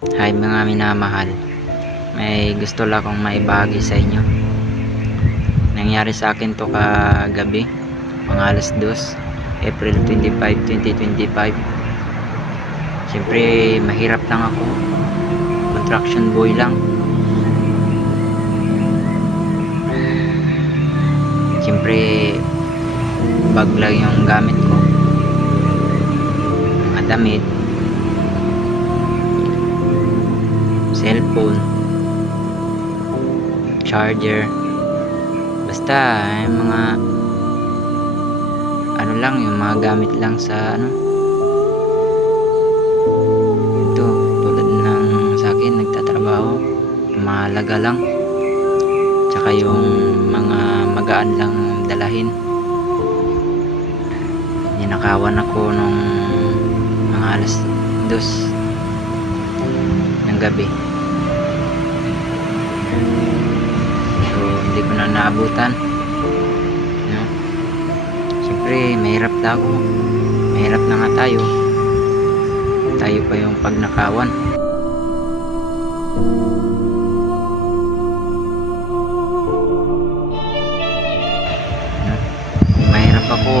Hi mga minamahal, may gusto lang akong maibahagi sa inyo. Nangyari sa akin to kagabi, mga alas 2, April 25, 2025. Siyempre mahirap lang ako, construction boy lang. Siyempre bag lang yung gamit ko, mga damit, cellphone, charger, basta yung mga ano lang, yung mga gamit lang sa ito, tulad ng sa akin nagtatrabaho, yung mahalaga lang, tsaka yung mga magaan lang dalahin. Ninakawan ako nung mga alas 2 ng gabi. So hindi ko na naabutan, no? Siyempre mahirap na ako, mahirap na nga tayo pa yung pagnakawan, no? Mahirap ako,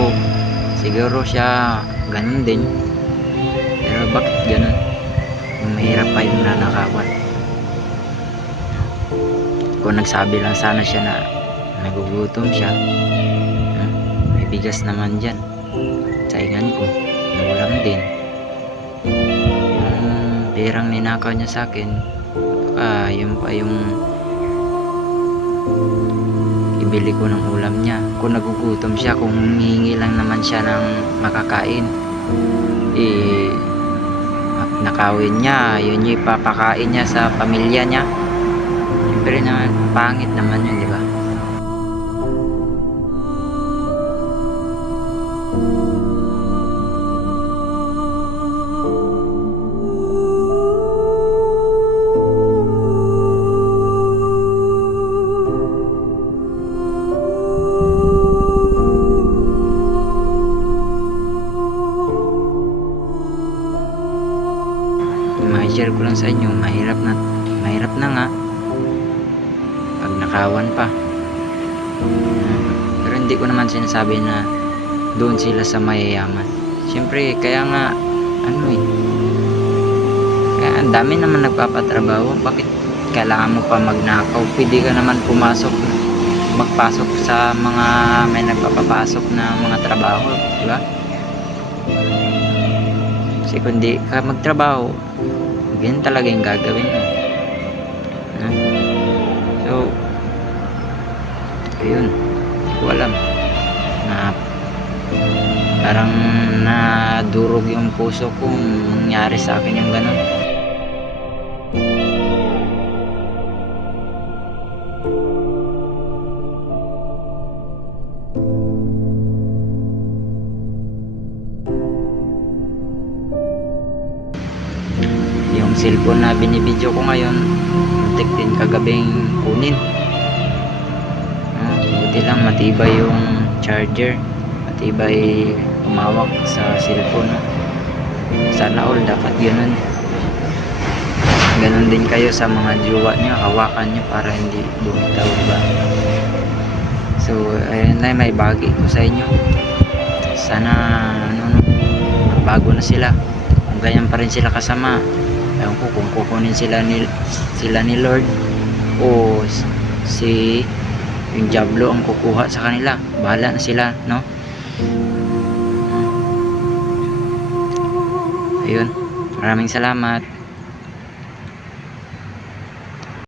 siguro siya ganun din, pero bakit ganun? Mahirap pa yung nanakawan. Kung nagsabi lang sana siya na nagugutom siya, may bigas naman dyan, saingan ko, may ulam din. Yung perang ninakaw niya sa akin, baka yun pa yung ibili ko ng ulam niya. Kung nagugutom siya, kung humihingi lang naman siya ng makakain, nakawin niya, yun yung ipapakain niya sa pamilya niya. Siyempre naman, pangit naman yun, di ba? Ma-share ko lang sa inyo, mahirap na nga pag nakawan pa. Pero hindi ko naman sinasabi na doon sila sa mayayaman. Siyempre kaya nga kaya ang dami naman nagpapatrabaho, bakit kailangan mo pa magnakaw? Pwede ka naman magpasok sa mga may nagpapapasok na mga trabaho, di ba? Kasi kung di ka magtrabaho, ganyan talaga yung gagawin mo, no? So ayun, hindi ko alam na parang nadurog yung puso ko kung nangyari sa akin yung ganun. Yung cellphone na binibidyo ko ngayon, muntik din kagabing kunin. Buti lang matibay yung charger, matibay umawak sa cellphone, no? Sana all dapat ganun din kayo sa mga jowa nyo, hawakan nyo para hindi bumitaw, diba? So ayun na, may bagi ko sa inyo. Sana bago na sila. Kung ganyan pa rin sila kasama, ewan ko kung kukunin sila ni Lord o si yung Diablo ang kukuha sa kanila, bahala na sila, no? Ayun, maraming salamat.